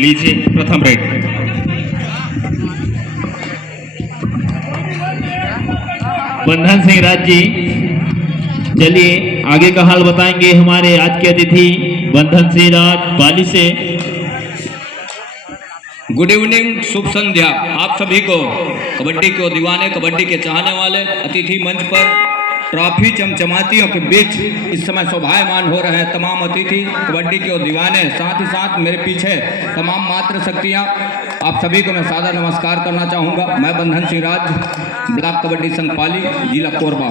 लीजिए प्रथम रेड। बंधन सिंह राज जी, चलिए आगे का हाल बताएंगे हमारे आज के अतिथि बंधन सिंह राज बाली से। गुड इवनिंग, शुभ संध्या आप सभी को। कबड्डी के दीवाने, कबड्डी के चाहने वाले, अतिथि मंच पर ट्रॉफी चमचमातियों के बीच इस समय शोभायमान हो रहे हैं तमाम अतिथि, कबड्डी के दीवाने, साथ ही साथ मेरे पीछे तमाम मातृ शक्तियाँ, आप सभी को मैं सादर नमस्कार करना चाहूँगा। मैं बंधन सिंह राज, ब्लॉक कबड्डी संघ पाली, जिला कोरबा।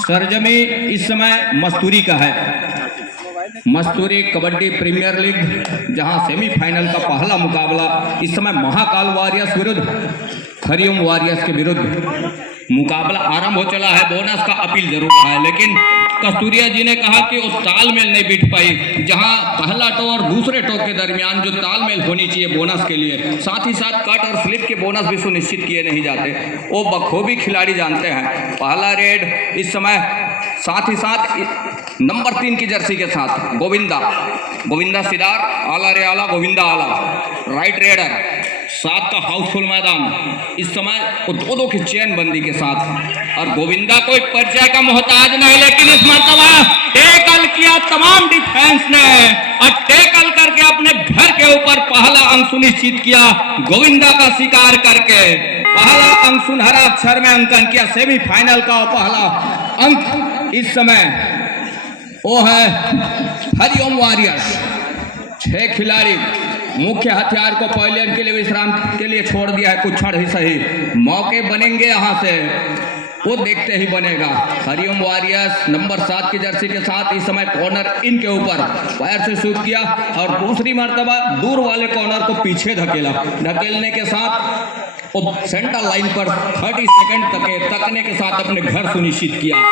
सरजमी इस समय मस्तूरी का है, मस्तूरी कबड्डी प्रीमियर लीग, जहां सेमीफाइनल का पहला मुकाबला इस समय महाकाल वॉरियर्स विरुद्ध हरिओम वॉरियर्स के विरुद्ध मुकाबला आरंभ हो चला है। बोनस का अपील जरूर है, लेकिन कस्तूरिया जी ने कहा कि उस तालमेल नहीं बिठ पाई, जहां पहला टो और दूसरे टो के दरमियान जो तालमेल होनी चाहिए बोनस के लिए, साथ ही साथ कट और स्लिप के बोनस भी सुनिश्चित किए नहीं जाते, वो बखूबी खिलाड़ी जानते हैं। पहला रेड इस समय, साथ ही साथ नंबर 3 की जर्सी के साथ गोविंदा सिदार, आला रे आला, गोविंदा आला, राइट रेडर, 7 का हाउसफुल मैदान इस समय दो की चेन बंदी के साथ। और गोविंदा कोई परिचय का मोहताज नहीं, लेकिन इस मर्तबा टेकल किया तमाम डिफेंस ने और टेकल करके अपने घर के ऊपर पहला अंक सुनिश्चित किया। गोविंदा का शिकार करके पहला अंक सुनहरा अक्षर में अंकन किया। सेमीफाइनल का पहला अंक इस समय वो है हरिओम वॉरियर्स। 6 खिलाड़ी, मुख्य हथियार को पहले के लिए विश्राम के लिए छोड़ दिया है, कुछ क्षण ही सही, मौके बनेंगे यहाँ से, वो देखते ही बनेगा। हरिओम वॉरियर्स नंबर 7 की जर्सी के साथ इस समय कॉर्नर इनके ऊपर पैर से शूट किया और दूसरी मर्तबा दूर वाले कॉर्नर को पीछे धकेलने के साथ वो सेंटर लाइन पर 30 सेकंड तकने के साथ अपने घर सुनिश्चित किया।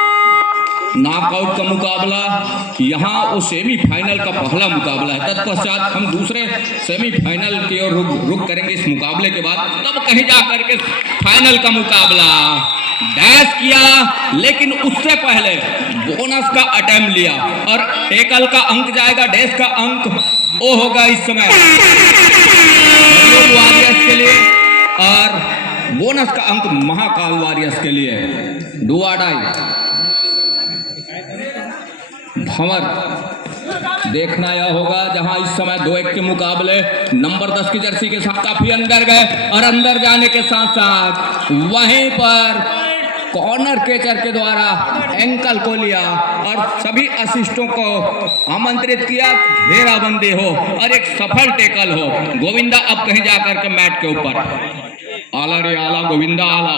नॉकआउट का मुकाबला यहाँ वो सेमीफाइनल का पहला मुकाबला है। तत्पश्चात हम दूसरे सेमीफाइनल की ओर रुक करेंगे इस मुकाबले के बाद, तब कहीं जा करके फाइनल का मुकाबला डैश किया, लेकिन उससे पहले बोनस का अटेम्प्ट लिया और टेकल का अंक जाएगा, डैश का अंक वो होगा इस समय वॉरियर्स के लिए और बोनस का अंक महाकाल वॉरियर्स के लिए। डू और डाई भंवर देखना यह होगा, जहां इस समय 2-1 के मुकाबले नंबर 10 की जर्सी के साथ काफी अंदर गए और अंदर जाने के साथ साथ वहीं पर कॉर्नर कैचर के द्वारा एंकल को लिया और सभी असिस्टों को आमंत्रित किया, घेराबंदी हो और एक सफल टेकल हो। गोविंदा अब कहीं जाकर के मैट के ऊपर, आला रे आला, गोविंदा आला,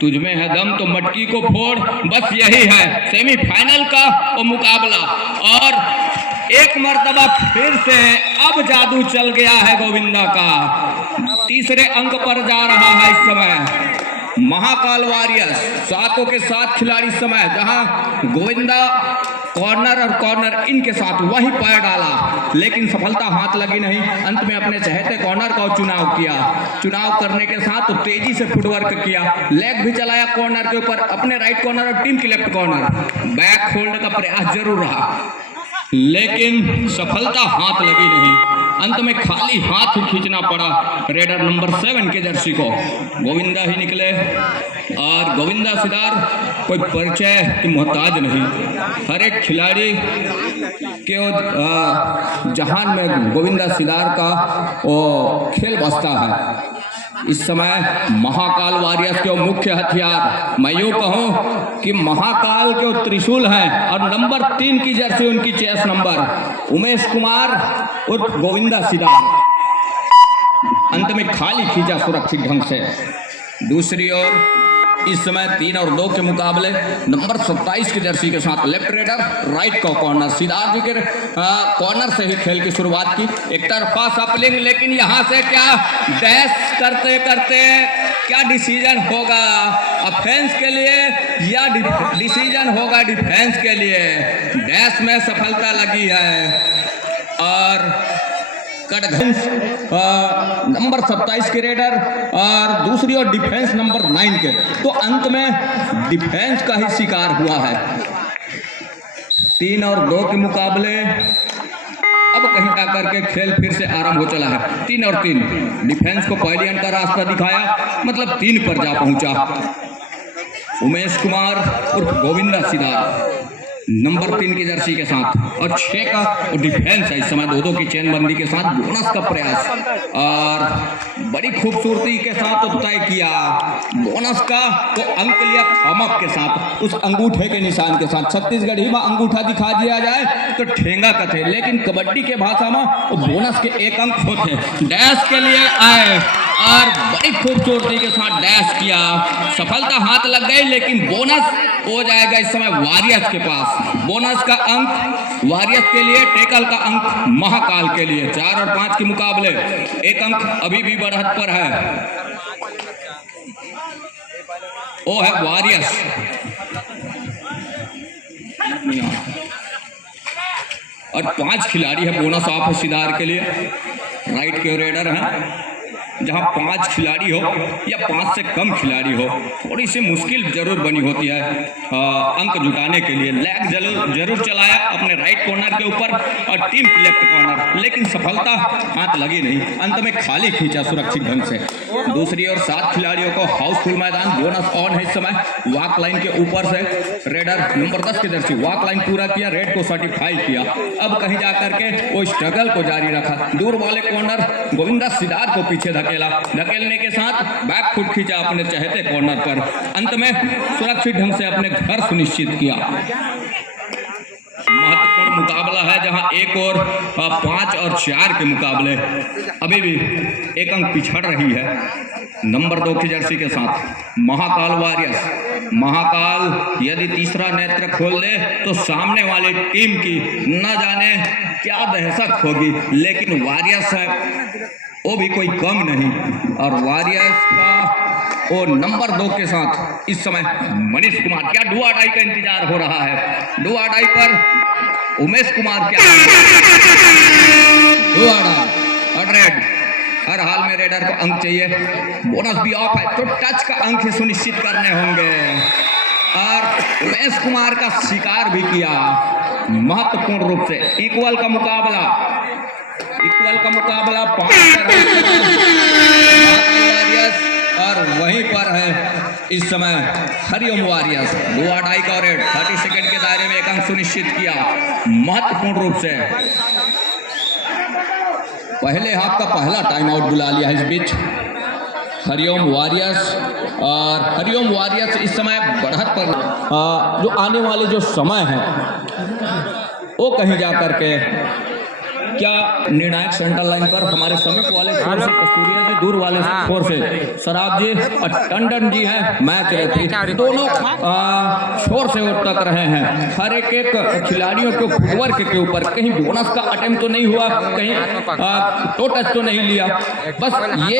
तुझमें है दम तो मटकी को फोड़, बस यही है सेमीफाइनल का वो मुकाबला। और एक मर्तबा फिर से अब जादू चल गया है गोविंदा का, तीसरे अंक पर जा रहा है इस समय महाकाल वॉरियर्स। 7 के 7 खिलाड़ी इस समय, जहां गोविंदा कॉर्नर और कॉर्नर इनके साथ वही पैर डाला, लेकिन सफलता हाथ लगी नहीं। अंत में अपने चहेते कॉर्नर का चुनाव करने के साथ तो तेजी से फुटवर्क किया, लेग भी चलाया कॉर्नर के ऊपर, अपने राइट कॉर्नर और टीम की लेफ्ट कॉर्नर, बैक होल्ड का प्रयास जरूर रहा, लेकिन सफलता हाथ लगी नहीं। अंत में खाली हाथ ही खींचना पड़ा रेडर नंबर 7 के जर्सी को। गोविंदा ही निकले और गोविंदा सिदार कोई परिचय की मोहताज नहीं, हर एक खिलाड़ी के जहान में गोविंदा सिदार का वो खेल बसता है। इस समय महाकाल वॉरियर्स के मुख्य हथियार, मैं यूँ कहूँ कि महाकाल के त्रिशूल हैं और नंबर 3 की जर्सी उनकी चेस नंबर उमेश कुमार और गोविंदा सिदार। अंत में खाली खींचा सुरक्षित ढंग से। दूसरी ओर इस समय 3 और 2 के मुकाबले नंबर 27 की जर्सी के साथ लेफ्ट रेडर, राइट का कॉर्नर, सिदार जी के कॉर्नर से ही खेल की शुरुआत की। एक तरफा सपलिंग, लेकिन यहाँ से क्या डैश करते करते क्या डिसीजन होगा ऑफेंस के लिए या डिसीजन होगा डिफेंस के लिए। डैश में सफलता लगी है और कटघंस नंबर 27 के रेडर और दूसरी और डिफेंस नंबर 9 के, तो अंत में डिफेंस का ही शिकार हुआ है। 3 और 2 के मुकाबले अब कहीं जाकर के खेल फिर से आरंभ हो चला है। 3 और 3 डिफेंस को पहले अंक का रास्ता दिखाया, मतलब 3 पर जा पहुंचा। उमेश कुमार उर्फ गोविंदा सिदार नंबर 3 की जर्सी के साथ और 6 का डिफेंस है इस समय 2-2 की चेनबंदी के साथ बोनस का प्रयास और बड़ी खूबसूरती के साथ तय किया बोनस का तो अंक लिया थम अप के साथ, उस अंगूठे के निशान के साथ। छत्तीसगढ़ी में अंगूठा दिखा दिया जाए तो ठेंगा कथे, लेकिन कबड्डी के भाषा में बोनस के 1 अंक होते। डैश के लिए आए और बड़ी खूबसूरती के साथ डैश किया, सफलता हाथ लग गई, लेकिन बोनस हो जाएगा इस समय वॉरियर्स के पास। बोनस का अंक वॉरियर्स के लिए, टेकल का अंक महाकाल के लिए। 4 और 5 के मुकाबले 1 अंक अभी भी बढ़त पर है, वो है वॉरियर्स। और 5 खिलाड़ी है बोनस ऑफ सिदार के लिए, राइट के रेडर हैं। जहां 5 खिलाड़ी हो या 5 से कम खिलाड़ी हो, थोड़ी सी मुश्किल जरूर बनी होती है अंक जुटाने के लिए। लैग जरूर चलाया अपने राइट कॉर्नर के ऊपर और टीम की लेफ्ट कॉर्नर, लेकिन सफलता हाथ लगी नहीं। अंत में खाली खींचा सुरक्षित ढंग से। दूसरी ओर 7 खिलाड़ियों को हाउसफुल मैदान, बोनस ऑन है इस समय। वॉक लाइन के ऊपर से रेडर नंबर 10 की जर्सी वॉक लाइन पूरा किया, रेड को सर्टिफाई किया। अब कहीं जाकर के वो स्ट्रगल को जारी रखा। दूर वाले कॉर्नर गोविंदा सिदार को पीछे धकेलने के साथ बैक फुट खींचा अपने चहेते कॉर्नर पर। अंत में सुरक्षित ढंग से अपने घर सुनिश्चित किया। महत्वपूर्ण मुकाबला है जहां 1 और 5 और 4 के मुकाबले अभी भी 1 अंक पिछड़ रही है। नंबर 2 की जर्सी के साथ महाकाल वॉरियर्स। महाकाल यदि तीसरा नेत्र खोल दे तो सामने वाली टीम की न जाने क्या दहशत होगी, लेकिन वॉरियर्स है वो भी कोई कम नहीं। और वॉरियर्स का वो नंबर 2 के साथ इस समय मनीष कुमार, क्या डू और डाई का इंतजार हो रहा है। डू और डाई पर उमेश कुमार, क्या डू और डाई और रेड। हर हाल में रेडर को अंक चाहिए, बोनस भी ऑफ है तो टच का अंक ही सुनिश्चित करने होंगे। और उमेश कुमार का शिकार भी किया महत्वपूर्ण रूप से। इक्वल का मुकाबला 5 और वहीं पर है इस समय हरिओम वॉरियर्स। 2 और डाई का रेड 30 सेकंड के दायरे में 1 अंक सुनिश्चित किया महत्वपूर्ण रूप से। पहले हाफ का पहला टाइम आउट बुला लिया है इस बीच हरिओम वॉरियर्स। और हरिओम वॉरियर्स इस समय बढ़त पर जो आने वाले जो समय है वो कहीं जा करके क्या निर्णायक सेंटर लाइन पर हमारे समीप वाले छोर से कस्तूरिया जी, दूर वाले छोर से सराब जी और टंडन जी हैं मैच रेफरी, दोनों छोर से तक रहे हैं। हर एक खिलाड़ियों के फुटवर्क के ऊपर कहीं बोनस का अटेम्प्ट तो नहीं हुआ, कहीं तो टच तो नहीं लिया, बस ये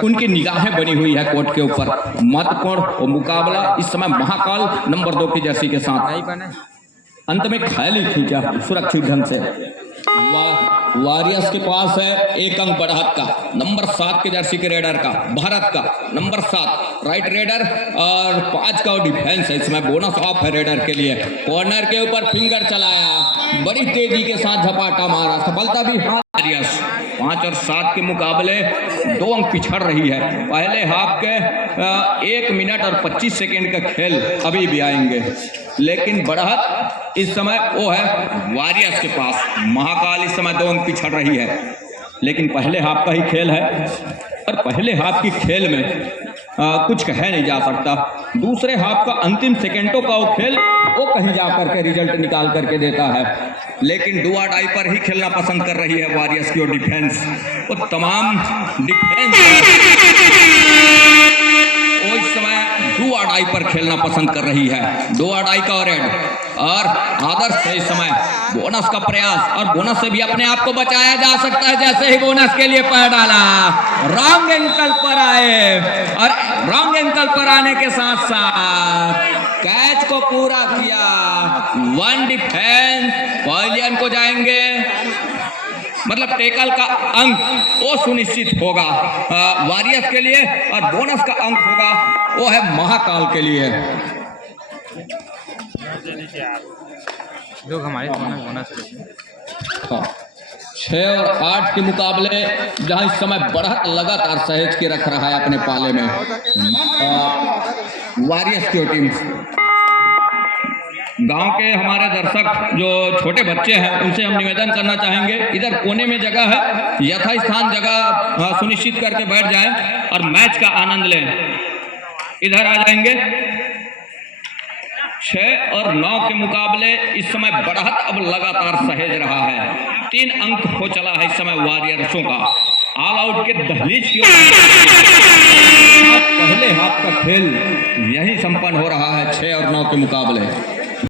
उनकी निगाहें बनी हुई है कोर्ट के ऊपर। महत्वपूर्ण मुकाबला इस समय महाकाल नंबर 2 की जर्सी के साथ। अंत में खाली खींचा सुरक्षित ढंग से। वॉरियर्स के पास है 1 अंक बढ़त का, नंबर 7 के जर्सी के रेडर का, भारत का नंबर 7 राइट रेडर और 5 का डिफेंस है इसमें। बोनस ऑफ है रेडर के लिए। कॉर्नर के ऊपर फिंगर चलाया, बड़ी तेजी के साथ झपाटा मारा, सफलता भी वॉरियर्स। 5 और 7 के मुकाबले 2 अंक पिछड़ रही है। पहले हाफ के 1 मिनट और 25 सेकेंड का खेल अभी भी आएंगे, लेकिन बढ़त इस समय वो है वॉरियर्स के पास। महाकाल इस समय 2 अंक पिछड़ रही है, लेकिन पहले हाफ का ही खेल है और पहले हाफ की खेल में कुछ कह नहीं जा सकता। दूसरे हाफ का अंतिम सेकेंडों का वो खेल वो कहीं जा करके रिजल्ट निकाल करके देता है, लेकिन डू और डाई पर ही खेलना पसंद कर रही है वॉरियर्स की। और डिफेंस वो तमाम डिफेंस वो इस समय डू और डाई पर खेलना पसंद कर रही है। डू और डाई का रेड और आदर्श है इस समय बोनस का प्रयास, और बोनस से भी अपने आप को बचाया जा सकता है। जैसे ही बोनस के लिए पैर डाला, रॉन्ग एंकल पर आए और रॉन्ग एंकल पर आने के साथ साथ कैच को पूरा किया। 1 डिफेंस पवेलियन को जाएंगे, मतलब टेकल का अंक वो सुनिश्चित होगा वॉरियर्स के लिए, और बोनस का अंक होगा वो है महाकाल के लिए। लोग हमारे बोनस 6 और 8 के मुकाबले जहां इस समय बढ़त लगातार सहेज के रख रहा है अपने पाले में वॉरियर्स की टीम। गांव के हमारे दर्शक जो छोटे बच्चे हैं उनसे हम निवेदन करना चाहेंगे, इधर कोने में जगह है, यथास्थान जगह सुनिश्चित करके बैठ जाएं और मैच का आनंद लें। इधर आ जाएंगे। 6 और 9 के मुकाबले इस समय बढ़त अब लगातार सहेज रहा है। 3 अंक हो चला है इस समय वॉरियर्सों का। ऑल आउट के दहलीज की पहले हाफ का खेल यही संपन्न हो रहा है 6 और 9 के मुकाबले।